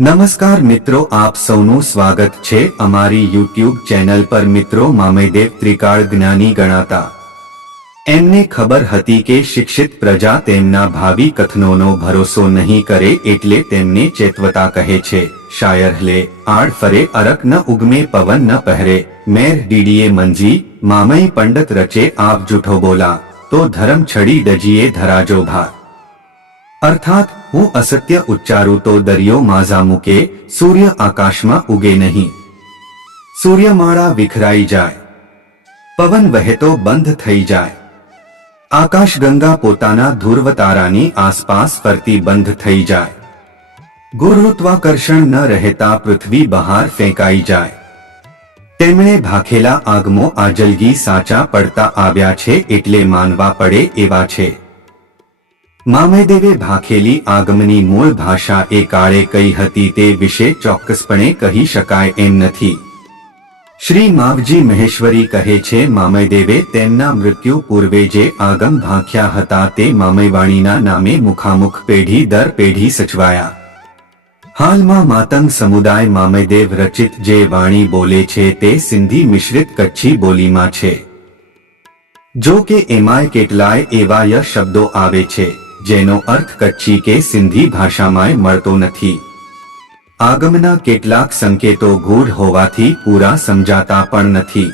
નમસ્કાર મિત્રો, આપ સૌનું સ્વાગત છે અમારી યુટ્યુબ ચેનલ પર। મિત્રો, મામયદેવ ત્રિકાળ જ્ઞાની ગણાતા। એમને ખબર હતી કે શિક્ષિત પ્રજા તેમના ભાવિ કથનોનો ભરોસો નહીં કરે, એટલે તેમને ચેતવતા કહે છે, શાયર લે આડ ફરે અરક ન ઉગમે પવન ન પહેરે, મેર ડીડીએ મંજી મામય પંડત રચે આપ જૂઠો બોલા, તો ધર્મ છડી દજીએ ધરાજો ભાર। અર્થાત હું અસત્ય ઉચ્ચારું તો દરિયો માઝા મૂકે, સૂર્ય આકાશમાં ઉગે નહીં, સૂર્યમાળા વિખરાઈ જાય, પવન વહેતો બંધ થઈ જાય, આકાશગંગા પોતાના ધ્રુવ તારાની આસપાસ ફરતી બંધ થઈ જાય, ગુરુત્વાકર્ષણ ન રહેતા પૃથ્વી બહાર ફેંકાઈ જાય। તેમણે ભાખેલા આગમો આ જલગી સાચા પડતા આવ્યા છે, એટલે માનવા પડે એવા છે। મામયદેવે ભાખેલી આગમની મૂળ ભાષા એ કાળે કઈ હતી તે વિશે ચોક્કસપણે કહી શકાય એમ નથી। શ્રી માવજી મહેશ્વરી કહે છે, મામયદેવે તેમના મૃત્યુ પૂર્વે જે આગમ ભાંખ્યા હતા તે મામયવાણીના નામે મુખામુખ પેઢી દર પેઢી સચવાયા। હાલમાં માતંગ સમુદાય મામયદેવ રચિત જે વાણી બોલે છે તે સિંધી મિશ્રિત કચ્છી બોલીમાં છે। જો કે એમાંય કેટલાય એવા ય શબ્દો આવે છે જેનો અર્થ કચ્છી કે સિંધી ભાષામાંય મળતો નથી। આગમના કેટલાક સંકેતો ગૂઢ હોવાથી પૂરા સમજાતા પણ નથી।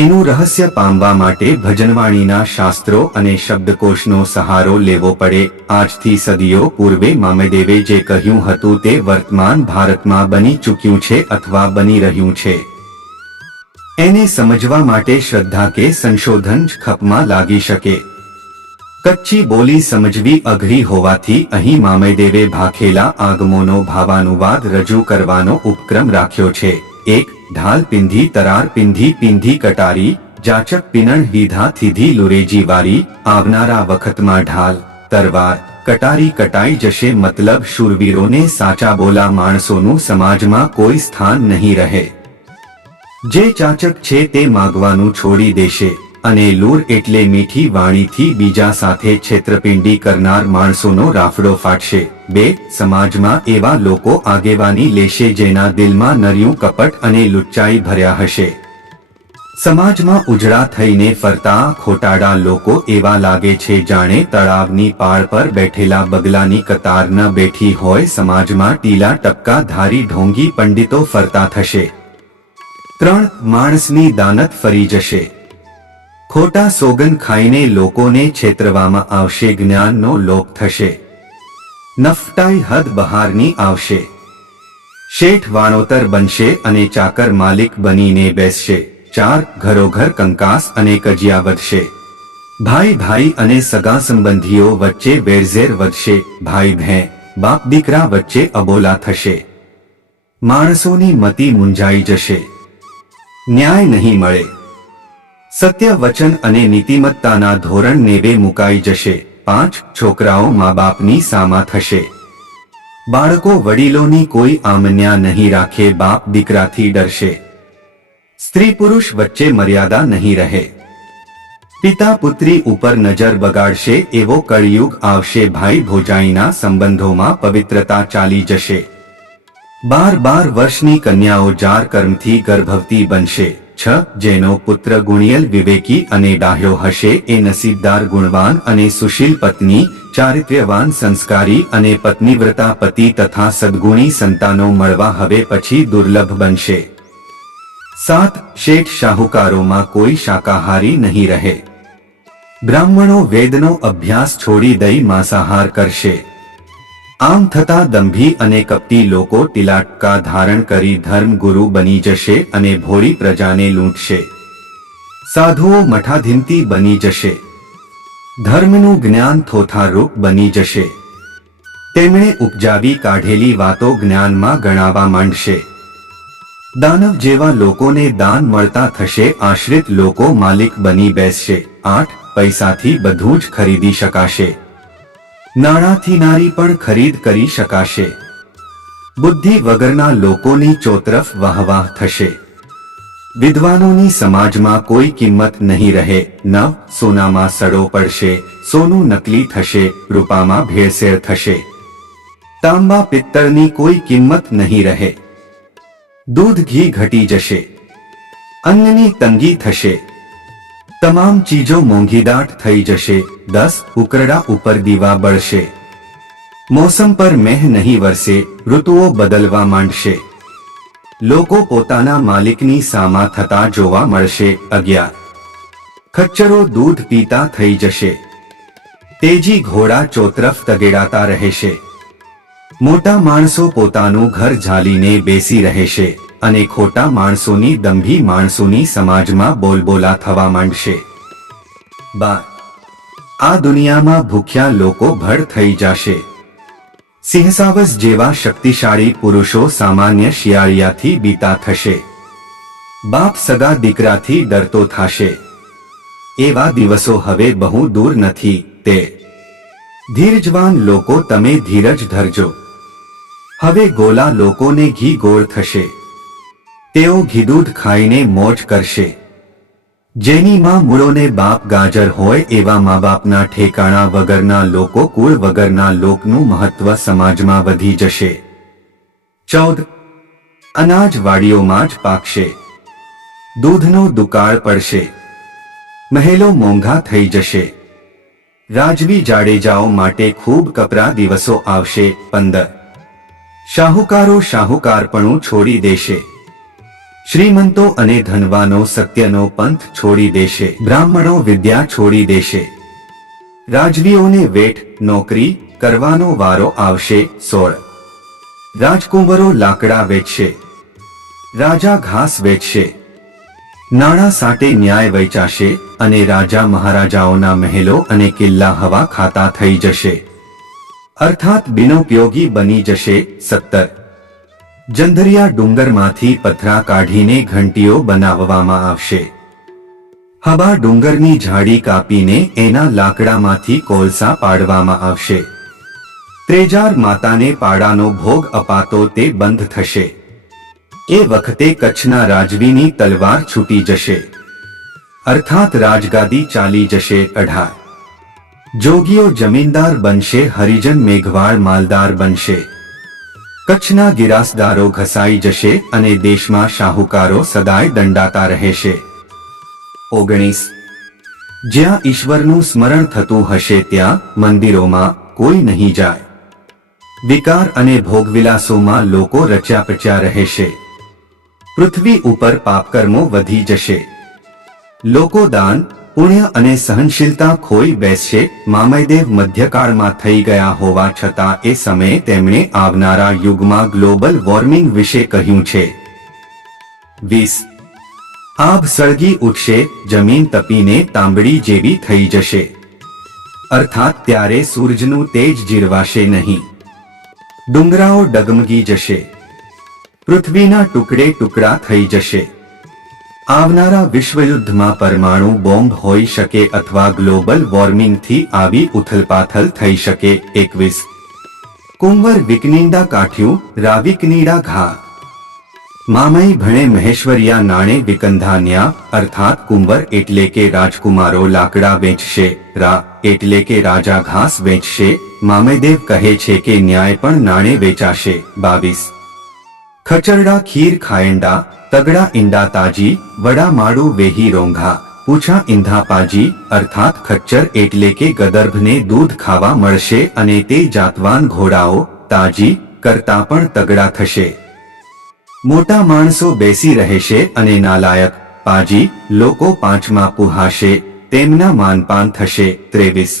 એનું રહસ્ય પામવા માટે ભજનવાણીના શાસ્ત્રો અને શબ્દકોશનો સહારો લેવો પડે। આજથી સદીઓ પૂર્વે મામયદેવે જે કહ્યું હતું તે વર્તમાન ભારતમાં બની ચૂક્યું છે અથવા બની રહ્યું છે। એને સમજવા માટે શ્રદ્ધા કે સંશોધન જ ખપમાં લાગી શકે। કચ્છી બોલી સમજવી અઘરી હોવાથી અહીં મામયદેવે ભાખેલા આગમોનો ભાવાનુવાદ રજૂ કરવાનો ઉપક્રમ રાખ્યો છે। એક ઢાલ પિંધી તરાર પિંધી પિંધી કટારી, જાચક પિનણ હીધા થીધી લુરેજી વારી, આવનારા વખતમાં ઢાલ તરવાર કટારી કટાઈ જશે, મતલબ શૂરવીરોને સાચા બોલા માણસોનું સમાજમાં કોઈ સ્થાન નહીં રહે। જે ચાચક છે તે માગવાનું છોડી દેશે અને લૂર એટલે મીઠી વાણીથી બીજા સાથે છેતરપિંડી કરનાર માણસોનો રાફડો ફાટશે। બે સમાજમાં એવા લોકો આગેવાની લેશે જેના દિલમાં નર્યું કપટ અને લુચ્ચાઈ ભર્યા હશે। સમાજમાં ઉજળા થઈને ફરતા ખોટાડા લોકો એવા લાગે છે જાણે તળાવની પાળ પર બેઠેલા બગલાની કતાર ન બેઠી હોય। સમાજમાં ટીલા ટપકા ધારી ઢોંગી પંડિતો ફરતા થશે। ત્રણ માણસની દાનત ફરી જશે। ખોટા સોગન ખાઈને લોકોને છેતરવામાં આવશે। જ્ઞાનનો લોપ થશે, નફટાઈ હદ બહારની આવશે। શેઠ વાણોતર બનશે અને ચાકર માલિક બનીને બેસશે। ચાર ઘરોઘર કંકાસ અને કજિયા વધશે। ભાઈ ભાઈ અને સગા સંબંધીઓ વચ્ચે વેરઝેર વધશે। ભાઈ બહેન બાપ દીકરા વચ્ચે અબોલા થશે। માણસોની મતિ મૂંઝાઈ જશે, ન્યાય નહીં મળે। સત્ય વચન અને નીતિમત્તાના ધોરણ નેવે મુકાઈ જશે। પાંચ છોકરાઓ મા બાપની સામા થશે। બાળકો વડીલોની કોઈ આમન્યા નહીં રાખે, બાપ દીકરાથી ડરશે। સ્ત્રી પુરુષ વચ્ચે મર્યાદા નહીં રહે। પિતા પુત્રી ઉપર નજર બગાડશે એવો કળિયુગ આવશે। ભાઈ ભોજાઈના સંબંધોમાં પવિત્રતા ચાલી જશે। 12 વર્ષની કન્યાઓ જાર કર્મથી ગર્ભવતી બનશે। 6 જેનો પુત્ર ગુણિયલ વિવેકી અને ડાહ્યો હશે એ નસીબદાર ગુણવાન અને સુશીલ પત્ની, ચારિત્ર્યવાન સંસ્કારી અને પત્નીવ્રતા પતિ તથા સદ્ગુણી સંતાનો મળવા હવે પછી દુર્લભ બનશે। 7 શેઠ શાહુકારોમાં કોઈ શાકાહારી નહીં રહે। બ્રાહ્મણો વેદનો અભ્યાસ છોડી દઈ માંસાહાર કરશે। આમ થતા દંભી અને કપટી લોકો તિલાટકા ધારણ કરી ધર્મગુરુ બની જશે અને ભોળી પ્રજાને લૂંટશે। સાધુઓ મઠાધીનથી બની જશે। ધર્મનું જ્ઞાન થોથારૂપ બની જશે। તેમણે ઉપજાવી કાઢેલી વાતો જ્ઞાનમાં ગણાવા માંડશે। દાનવ જેવા લોકોને દાન મળતા થશે। આશ્રિત લોકો માલિક બની બેસશે। 8 પૈસાથી બધું જ ખરીદી શકાશે। નાણાંથી નારી પણ ખરીદ કરી શકાશે। બુદ્ધિ વગરના લોકોની ચોતરફ વાહવાહ થશે। વિદ્વાનોની સમાજમાં કોઈ કિંમત નહીં રહે। 9 સોનામાં સડો પડશે, સોનું નકલી થશે, રૂપામાં ભેળસેળ થશે। તાંબા પિત્તળની કોઈ કિંમત નહીં રહે. દૂધ ઘી ઘટી જશે, અન્નની તંગી થશે, તમામ ચીજો મોંઘીદાટ થઈ જશે. 10 ઉકરડા ઉપર દીવા બળશે, મોસમ પર મેહ નહીં વરસે, ઋતુઓ બદલવા માંડશે, લોકો પોતાના માલિકની સામા થતા જોવા મળશે. 11 ખચ્ચરો દૂધ પીતા થઈ જશે, તેજી ઘોડા ચોતરફ તગેડાતા રહેશે, મોટા માણસો પોતાનું ઘર ઝાલીને બેસી રહેશે અને ખોટા માણસોની દંભી માણસોની સમાજમાં બોલબોલા થવા માંડશે. 12 આ દુનિયામાં ભૂખ્યા લોકો ભડ થઈ જશે, સિંહસાવસ જેવા શક્તિશાળી પુરુષો સામાન્ય શિયાળિયાથી બીતા થશે, બાપ સગા દીકરાથી ડરતો થશે. એવા દિવસો હવે બહુ દૂર નથી. તે ધીરજવાન લોકો તમે ધીરજ ધરજો. હવે ગોલા લોકોને ઘી ગોળ થશે, તેઓ ઘીદૂધ ખાઈને મોજ કરશે. જેની માં મૂળોને બાપ ગાજર હોય એવા મા બાપના ઠેકાણા વગરના લોકો, કુળ વગરના લોકનું મહત્વ સમાજમાં વધી જશે. 14 અનાજ વાડીઓમાં જ પાકશે, દૂધનો દુકાળ પડશે, મહેલો મોંઘા થઈ જશે, રાજવી જાડેજાઓ માટે ખૂબ કપરા દિવસો આવશે. 15 શાહુકારો શાહુકારપણું છોડી દેશે, શ્રીમંતો અને ધનવાનો સત્યનો પંથ છોડી દેશે, બ્રાહ્મણો વિદ્યા છોડી દેશે, રાજવીઓને વેઠ નોકરી કરવાનો વારો આવશે. 16 રાજકુંવરો લાકડા વેચશે, રાજા ઘાસ વેચશે, નાણાં સાટે ન્યાય વહેંચાશે અને રાજા મહારાજાઓના મહેલો અને કિલ્લા હવા ખાતા થઈ જશે, અર્થાત બિનોપયોગી બની જશે. 17 જંધરિયા ડુંગરમાંથી પથરા કાઢીને ઘંટીઓ બનાવવામાં આવશે, હબા ડુંગરની ઝાડી કાપીને એના લાકડામાંથી કોલસા પાડવામાં આવશે, ત્રેજાર માતાને પાડાનો ભોગ અપાતો તે બંધ થશે. એ વખતે કચ્છના રાજવીની તલવાર છૂટી જશે, અર્થાત રાજગાદી ચાલી જશે. 18 જોગીઓ જમીનદાર બનશે, હરિજન મેઘવાળ માલદાર બનશે, કચ્છના ગિરાસદારો ઘસાઈ જશે અને દેશમાં શાહુકારો સદાય દંડાતા રહેશે. 19 જ્યાં ઈશ્વરનું સ્મરણ થતું હશે ત્યાં મંદિરોમાં કોઈ નહીં જાય, વિકાર અને ભોગવિલાસોમાં લોકો રચ્યા રહેશે, પૃથ્વી ઉપર પાપકર્મો વધી જશે, લોકો દાન પુણ્ય અને સહનશીલતા ખોઈ બેસશે. મામયદેવ મધ્યકાળમાં થઈ ગયા હોવા છતાં એ સમયે તેમણે આવનારા યુગમાં ગ્લોબલ વોર્મિંગ વિશે કહ્યું છે. 20 આભ સળગી ઉઠશે, જમીન તપીને તાંબડી જેવી થઈ જશે, અર્થાત ત્યારે સૂરજનું તેજ જીરવાશે નહીં, ડુંગરાઓ ડગમગી જશે, પૃથ્વીના ટુકડે ટુકડા થઈ જશે. આવનારા વિશ્વયુદ્ધમાં પરમાણુ બોમ્બ હોઈ શકે અથવા ગ્લોબલ વોર્મિંગથી આવી ઉથલપાથલ થઈ શકે. 21 કુંવર વિકનીંડા કાઠ્યું, રાવિકનીડા ઘા, મામઈ ભણે મહેશ્વરિયા નાણે વિકંધાન્યા, અર્થાત કુંવર એટલે કે રાજકુમારો લાકડા વેચશે, રા એટલે કે રાજા ઘાસ વેચશે. મામયદેવ કહે છે કે ન્યાય પણ નાણે વેચાશે. 22 ખચરડા ખીર ખાયંડા, તગડા ઈંડા તાજી, વડા માડું વેહી રોંઘા, પૂછા ઈંધા પાજી, અર્થાત ખચ્ચર એટલે કે ગદર્ભને દૂધ ખાવા મળશે અને તે જાતવાન ઘોડાઓ તાજી કરતા પણ તગડા થશે. મોટા માણસો બેસી રહેશે અને નાલાયક પાજી લોકો પાંચમાં પુહાશે, તેમના માનપાન થશે. 23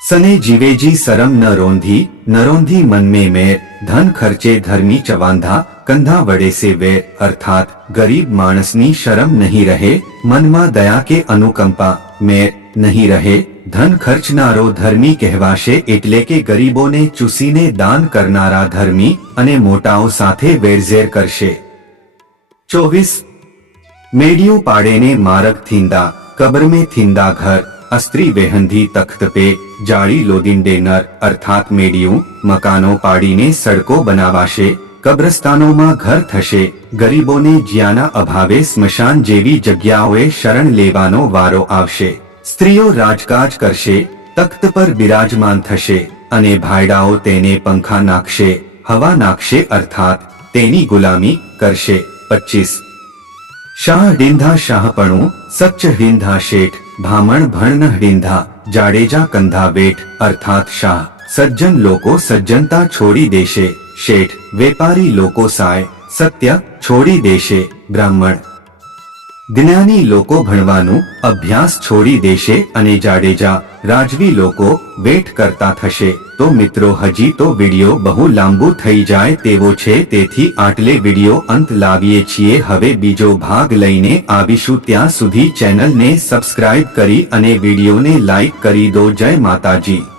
સને જીવેજી સરમ ન રોંધી મન में મેર, ધન ખર્ચે ધર્મી ચવાંધા, કંધા વડે સે વેર, અર્થાત ગરીબ માણસની શરમ નહીં રહે, મનમાં દયા કે અનુકંપા મેર નહીં રહે, ધન ખર્ચનારો ધર્મી કહેવાશે એટલે કે ગરીબોને ચૂસીને દાન કરનારા ધર્મી અને મોટાઓ સાથે વેરઝેર કરશે. 24 મેડિયું પાડેને મારગ થીંદા, કબર में થીંદા ઘર, अस्त्री वेहंधी तख्त पे जाड़ी लोदिंडे नर, अर्थात मेडिયું મકાનો પાડીને સડકો બનાવાશે, કબ્રસ્તાનોમાં ઘર થશે, ગરીબોને જ્યાંના અભાવે સ્મશાન જેવી જગ્યાઓએ શરણ લેવાનો વારો આવશે. સ્ત્રીઓ રાજકાજ કરશે, તખ્ત પર બિરાજમાન થશે, અને ભાયડાઓ તેને પંખા નાખશે, હવા નાખશે, અર્થાત તેની ગુલામી કરશે. 25 શાહ ડીંધા શાહપણું, સચ્ચ હિંધા શેઠ, ભામણ ભણ હિંધા, જાડેજા કંધા બેઠ, અર્થાત શાહ સજ્જન લોકો સજ્જનતા છોડી દેશે, શેઠ વેપારી લોકો સાય સત્ય છોડી દેશે, બ્રાહ્મણ જ્ઞાની લોકો ભણવાનું અભ્યાસ છોડી દેશે અને જાડેજા રાજવી લોકો વેઠ કરતા થશે. તો મિત્રો હજી તો વિડિયો બહુ લાંબુ થઈ જાય તેવો છે, તેથી આટલે વિડિયો અંત લાવીએ છીએ. હવે બીજો ભાગ લઈને આવીશું, ત્યાં સુધી ચેનલને સબસ્ક્રાઇબ કરી અને વિડિયોને લાઈક કરી દો. જય માતાજી.